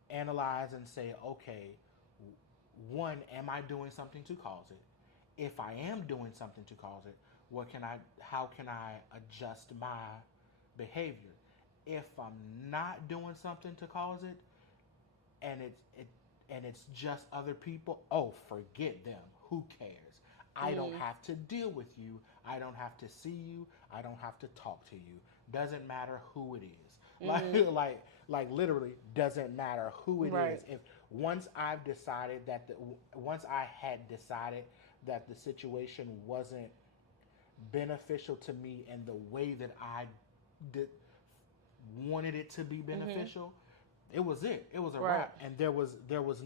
analyze and say, okay, one, am I doing something to cause it? If I am doing something to cause it, how can I adjust my behavior? If I'm not doing something to cause it, and it's just other people, forget them. Who cares? I don't have to deal with you. I don't have to see you. I don't have to talk to you. Doesn't matter who it is. Like literally doesn't matter who it is. If once I had decided that the situation wasn't beneficial to me in the way that I wanted it to be beneficial, it was it. It was a wrap, and there was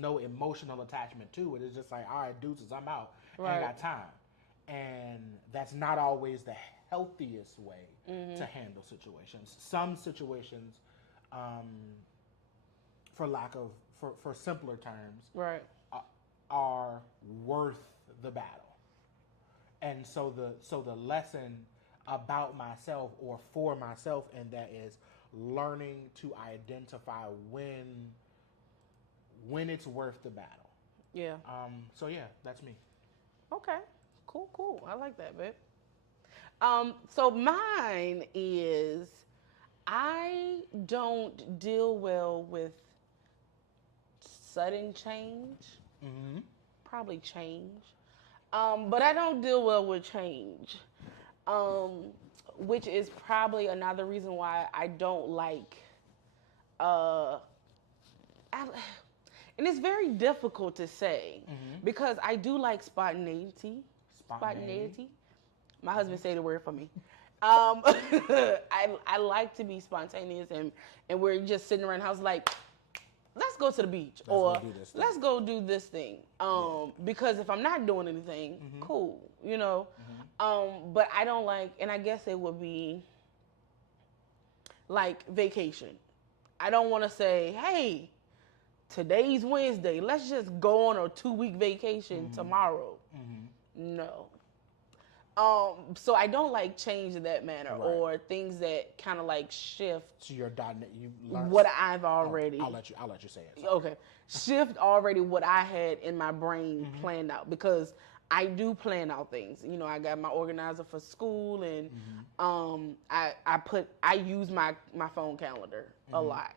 no emotional attachment to it. It's just like, all right, deuces, I'm out. I ain't got time. And that's not always the healthiest way to handle situations. Some situations, for simpler terms, are worth the battle. And so the lesson about myself or for myself in that is learning to identify when it's worth the battle. Yeah. So yeah, that's me. Okay. Cool. I like that, babe. So mine is I don't deal well with sudden change. Probably change. But I don't deal well with change. Which is probably another reason why I don't like and it's very difficult to say because I do like spontaneity. My husband said the word for me. I like to be spontaneous and we're just sitting around the house like, let's go to the beach let's go do this thing. Because if I'm not doing anything, cool, but I don't like, and I guess it would be like vacation. I don't want to say, hey, today's Wednesday, let's just go on a 2-week vacation tomorrow. No. So I don't like change in that manner or things that kind of like shift. So you're done. You learned what I've already. I'll let you say it. Sorry. Okay, shift already what I had in my brain planned out, because I do plan out things. You know, I got my organizer for school, and I use my phone calendar a lot.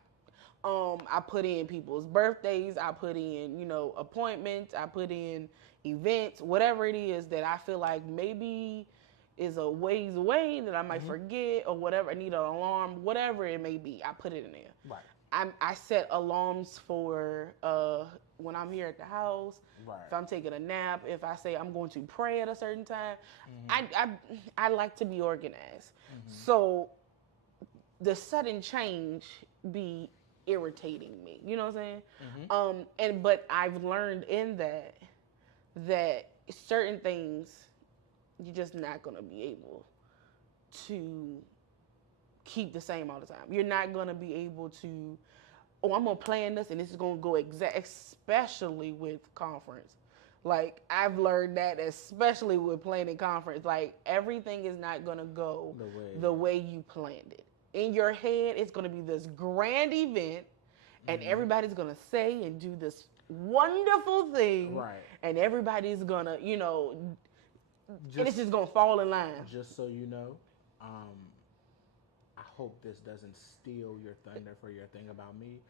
I put in people's birthdays, I put in, you know, appointments, I put in events, whatever it is that I feel like maybe is a ways away that I might forget or whatever. I need an alarm, whatever it may be. I put it in there. Right. I set alarms for when I'm here at the house. Right. If I'm taking a nap, if I say I'm going to pray at a certain time, I like to be organized. So the sudden change be irritating me. You know what I'm saying? But I've learned in that certain things you're just not gonna be able to keep the same all the time. You're not gonna be able to, oh, I'm gonna plan this and this is gonna go especially with conference. Like, I've learned that, especially with planning conference, like, everything is not gonna go the way you planned it. In your head, it's gonna be this grand event, and everybody's gonna say and do this wonderful thing, right? And everybody's gonna, you know, and it's just gonna fall in line. Just so you know, I hope this doesn't steal your thunder for your thing about me.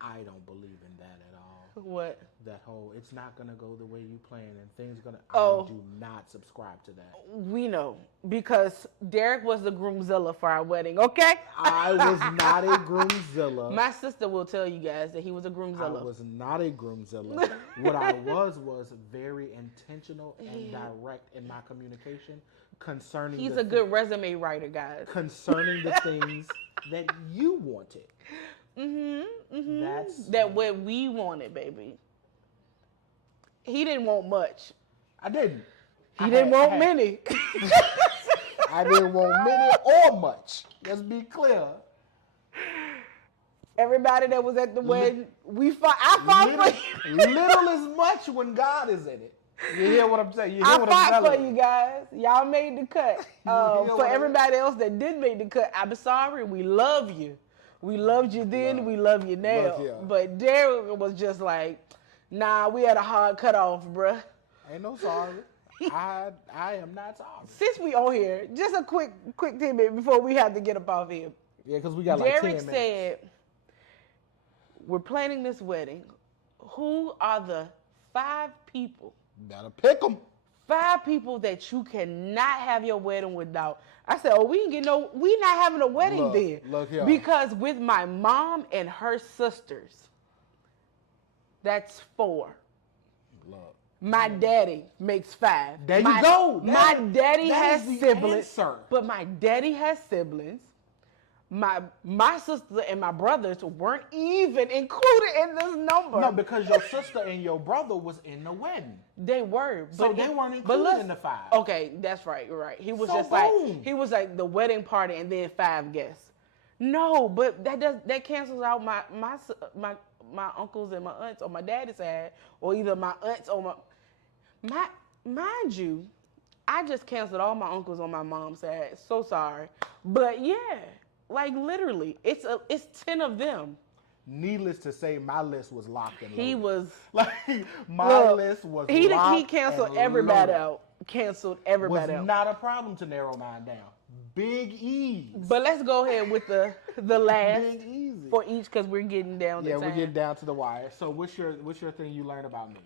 I don't believe in that at all. What? That whole, it's not gonna go the way you plan and things gonna. Oh. I do not subscribe to that. We know, because Derek was the groomzilla for our wedding. Okay. I was not a groomzilla. My sister will tell you guys that he was a groomzilla. I was not a groomzilla. What I was very intentional and direct in my communication concerning. He's a good resume writer, guys. Concerning the things that you wanted. That's what we wanted, baby. He didn't want much. I didn't. He didn't want many. I didn't want many or much. Let's be clear. Everybody that was at the wedding, I fought for you. Little is much when God is in it. You hear what I'm saying? You hear what I'm fought telling for you guys. Y'all made the cut. For everybody else that didn't make the cut, I'm sorry. We love you. We loved you then. We love you now. But Derek was just like, nah, we had a hard cutoff, bruh. Ain't no sorry. I am not sorry. Since we on here, just a quick tidbit before we have to get up off here. Yeah, because we got like 10 minutes. Derek said, we're planning this wedding. Who are the 5 people? Gotta pick them. 5 people that you cannot have your wedding without. I said, we not having a wedding then. Look here. Because with my mom and her sisters, that's 4. Look. My daddy makes 5. There you go. My daddy has siblings. Answer. But my daddy has siblings. My sister and my brothers weren't even included in this number. No, because your sister and your brother was in the wedding. They were, so they weren't included in the 5. Okay, that's right. You're right. He was like the wedding party and then 5 guests. No, but that cancels out my uncles and my aunts on my daddy's side, or either my aunts or my mind you, I just canceled all my uncles on my mom's side. So sorry, but yeah. Like, literally, it's 10 of them. Needless to say, my list was locked and loaded. He was like my list was. He canceled everybody out. Canceled everybody out. Was not a problem to narrow mine down. Big ease. But let's go ahead with the last Big easy. For each, because we're getting down to time. Yeah, we're getting down to the wire. So what's your thing you learned about me?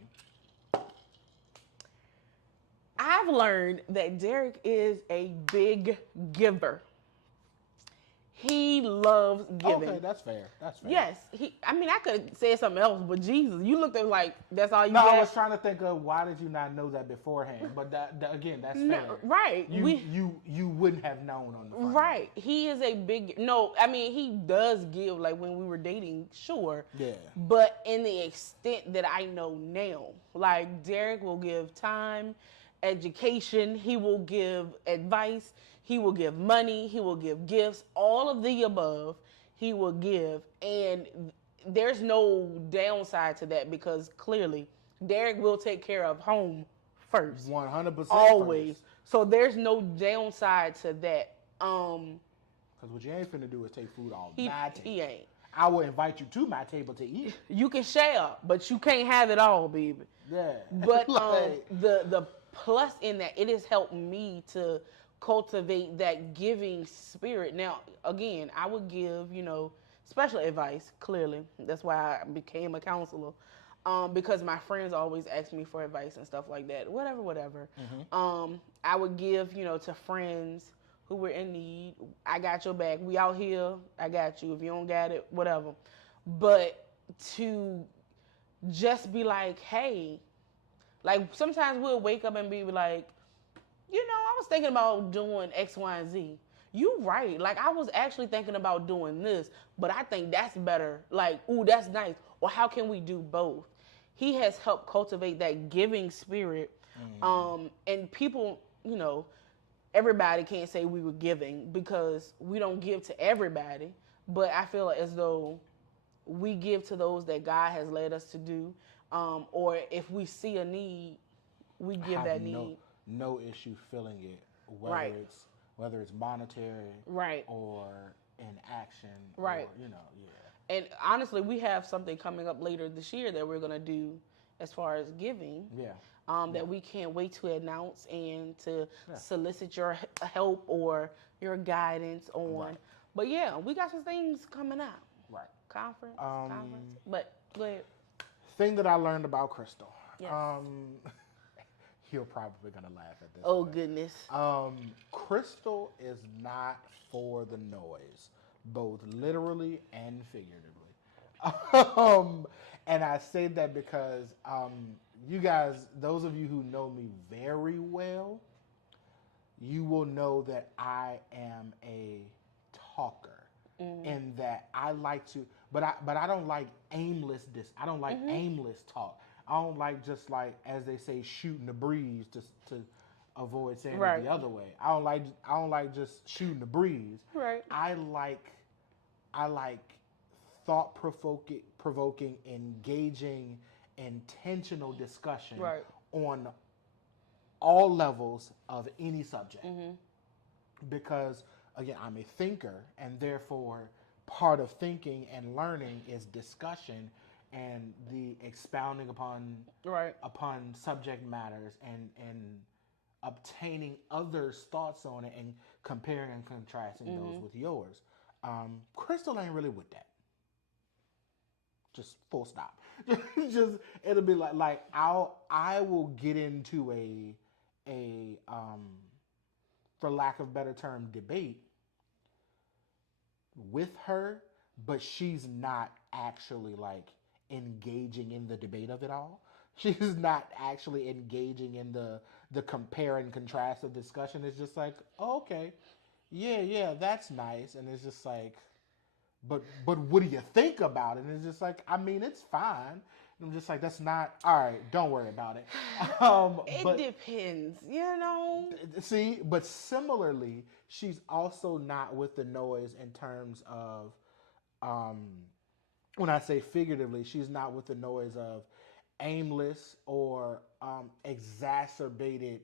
I've learned that Derek is a big giver. He loves giving. Okay, that's fair. Yes. I could say something else, but Jesus, you looked at like, that's all you got? No, I was trying to think of why did you not know that beforehand? But that again, that's fair. Right. You wouldn't have known on the front. Right. He is a big, he does give, like when we were dating, sure. Yeah. But in the extent that I know now, like Derek will give time, education, he will give advice, he will give money, he will give gifts, all of the above he will give. And there's no downside to that because clearly Derek will take care of home first. 100%. Always. So there's no downside to that. Because what you ain't finna do is take food off He, my table. he ain't. I will invite you to my table to eat. You can share, but you can't have it all, baby. Yeah. But Like, the plus in that, it has helped me to cultivate that giving spirit. Now, again, I would give, special advice. Clearly, that's why I became a counselor, because my friends always ask me for advice and stuff like that. Whatever. I would give, to friends who were in need. I got your back. We out here. I got you. If you don't got it, whatever. But to just be like, hey, like sometimes we'll wake up and be like, I was thinking about doing X, Y, and Z. You right. Like I was actually thinking about doing this, but I think that's better. Like, ooh, that's nice. Or how can we do both? He has helped cultivate that giving spirit. And people, everybody can't say we were giving because we don't give to everybody. But I feel as though we give to those that God has led us to do. Or if we see a need, we give that need. No issue filling it, Right. whether it's monetary, Right. or in action, Right. or, And honestly, we have something coming up later this year that we're gonna do as far as giving. Yeah. That we can't wait to announce and to solicit your help or your guidance on. Right. But yeah, we got some things coming up. Right. Conference. But go ahead. Thing that I learned about Crystal. Yes. You're probably gonna laugh at this. Oh one. goodness. Crystal is not for the noise, both literally and figuratively. And I say that because you guys, those of you who know me very well, you will know that I am a talker, and that I like to, but I don't like aimless. I don't like aimless talk. I don't like just like, as they say, shooting the breeze to avoid saying it the other way. I don't like just shooting the breeze. Right. I like thought provoking, engaging, intentional discussion on all levels of any subject. Because again, I'm a thinker, and therefore part of thinking and learning is discussion and the expounding upon subject matters and obtaining others' thoughts on it and comparing and contrasting those with yours. Crystal ain't really with that. Just full stop. Just it'll be like I will get into a for lack of a better term, debate with her, but she's not actually like engaging in the debate of it all. She's not actually engaging in the compare and contrast of discussion. It's just like, oh, okay, yeah, that's nice. And it's just like, but what do you think about it? And it's just like, I mean, it's fine. And I'm just like, that's not, all right, don't worry about it. It depends, See, but similarly, she's also not with the noise in terms of, when I say figuratively, she's not with the noise of aimless or exacerbated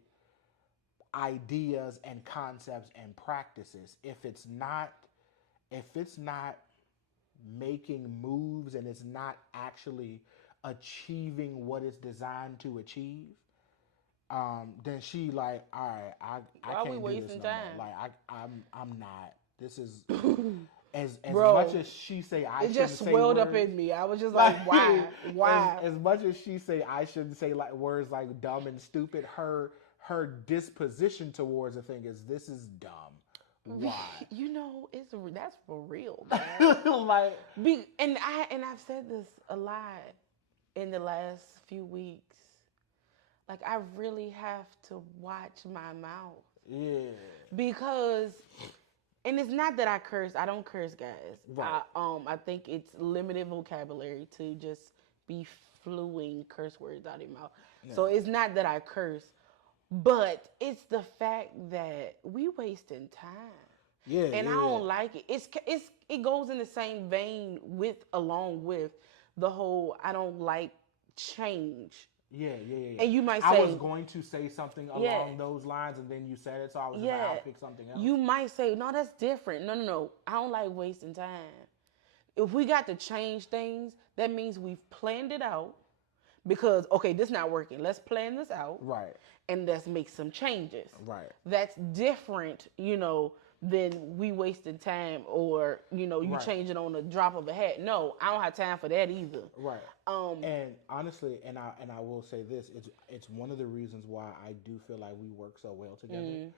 ideas and concepts and practices. If it's not making moves and it's not actually achieving what it's designed to achieve, then she like, all right, I can't do this no more. Like I'm not. This is as much as she say I shouldn't say words. It just swelled up in me. I was just like, why? As much as she say I shouldn't say like words like dumb and stupid, her disposition towards the thing is, this is dumb. Why? That's for real, man. And I've said this a lot in the last few weeks. Like, I really have to watch my mouth. Yeah. Because, and it's not that I curse. I don't curse, guys. Right. I think it's limited vocabulary to just be flewing curse words out of your mouth. Yeah. So it's not that I curse, but it's the fact that we wasting time. Yeah. And I don't like it. It goes in the same vein along with the whole I don't like change Yeah. And you might I say, was going to say something along those lines, and then you said it, so I was just like, I'll pick something else. you might say, no, that's different. No. I don't like wasting time. If we got to change things, that means we've planned it out. Because, okay, this not working. Let's plan this out. Right. And let's make some changes. Right. That's different, than we wasting time or, you change it on the drop of a hat. No, I don't have time for that either. Right. And honestly, and I will say this, it's one of the reasons why I do feel like we work so well together,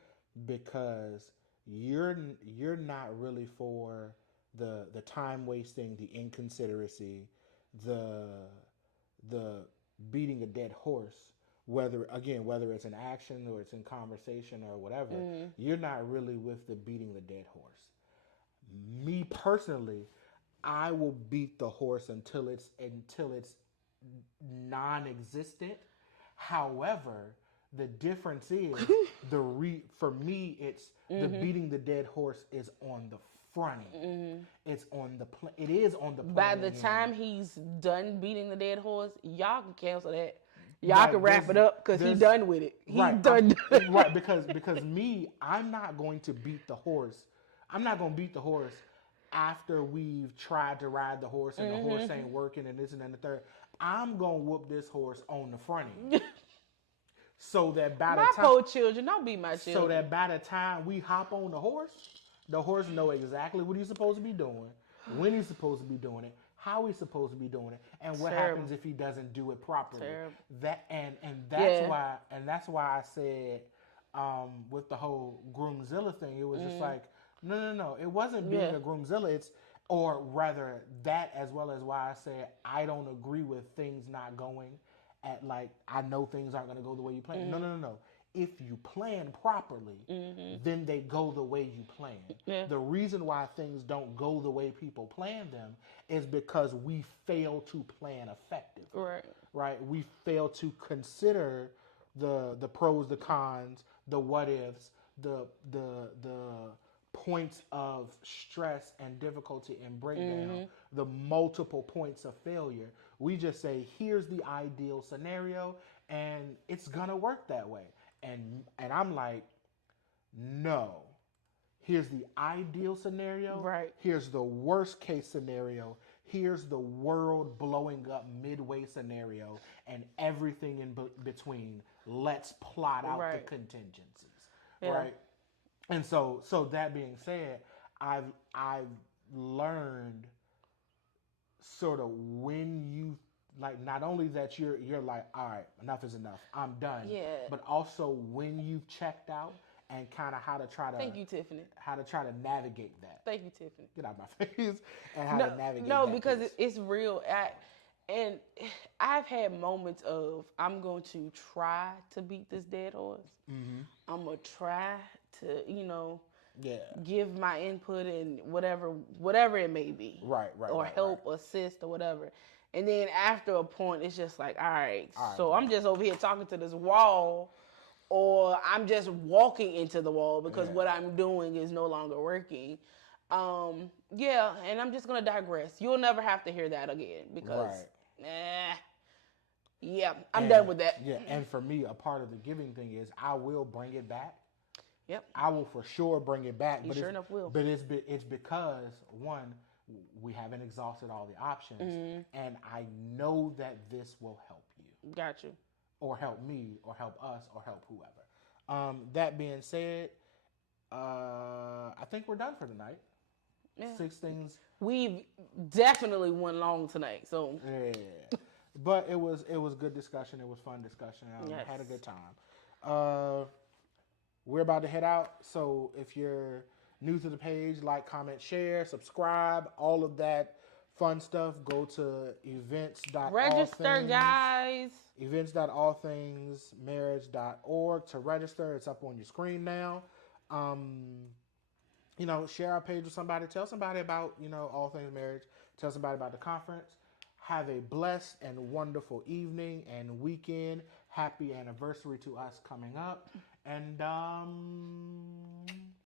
because you're not really for the time wasting, the inconsideracy, the beating a dead horse, whether it's in action or it's in conversation or whatever. You're not really with the beating the dead horse. Me personally, I will beat the horse until it's non-existent. However, the difference is for me, it's the beating the dead horse is on the front end. It's on the it is on the By the time he's done beating the dead horse, y'all can cancel that. Y'all can wrap it up because he's done with it. Done. Right, because me, I'm not going to beat the horse. I'm not going to beat the horse after we've tried to ride the horse and the horse ain't working and this and that and the third. I'm going to whoop this horse on the front end. So that by the time... My poor children, don't beat my children. So that by the time we hop on the horse know exactly what he's supposed to be doing, when he's supposed to be doing it, how he's supposed to be doing it, and what happens if he doesn't do it properly. That's why I said with the whole groomzilla thing, it was just like no, it wasn't being a groomzilla. Or rather that, as well as why I said I don't agree with things not going at, like, I know things aren't going to go the way you plan. No. If you plan properly, then they go the way you plan. Yeah. The reason why things don't go the way people plan them is because we fail to plan effectively. Right? We fail to consider the pros, the cons, the what ifs, the points of stress and difficulty and breakdown, the multiple points of failure. We just say, here's the ideal scenario, and it's gonna work that way. And I'm like, no. Here's the ideal scenario. Right. Here's the worst case scenario. Here's the world blowing up midway scenario, and everything in between. Let's plot out the contingencies. Yeah. Right. And so that being said, I've learned sort of when you, like, not only that you're like, all right, enough is enough, I'm done. Yeah. But also when you've checked out and kind of how to try to. Thank you, Tiffany. How to try to navigate that. Thank you, Tiffany. Get out of my face. And how to navigate that. No, because it's real. And I've had moments of, I'm going to try to beat this dead horse. I'm going to try to, give my input and whatever it may be. Right. Or help, assist, or whatever. And then after a point, it's just like, all right, so I'm just over here talking to this wall, or I'm just walking into the wall because what I'm doing is no longer working. And I'm just going to digress. You'll never have to hear that again because, I'm done with that. Yeah, and for me, a part of the giving thing is I will bring it back. Yep. I will for sure bring it back. You sure enough will. But it's because, one, we haven't exhausted all the options, and I know that this will help you. Got you. Or help me, or help us, or help whoever. That being said, I think we're done for tonight. Yeah. 6 things. We've definitely went long tonight, so. Yeah. But it was good discussion. It was fun discussion. I had a good time. We're about to head out, so if you're new to the page, like, comment, share, subscribe, all of that fun stuff. Go to register, guys. Events.allthingsmarriage.org to register. It's up on your screen now. Share our page with somebody. Tell somebody about, All Things Marriage. Tell somebody about the conference. Have a blessed and wonderful evening and weekend. Happy anniversary to us coming up. And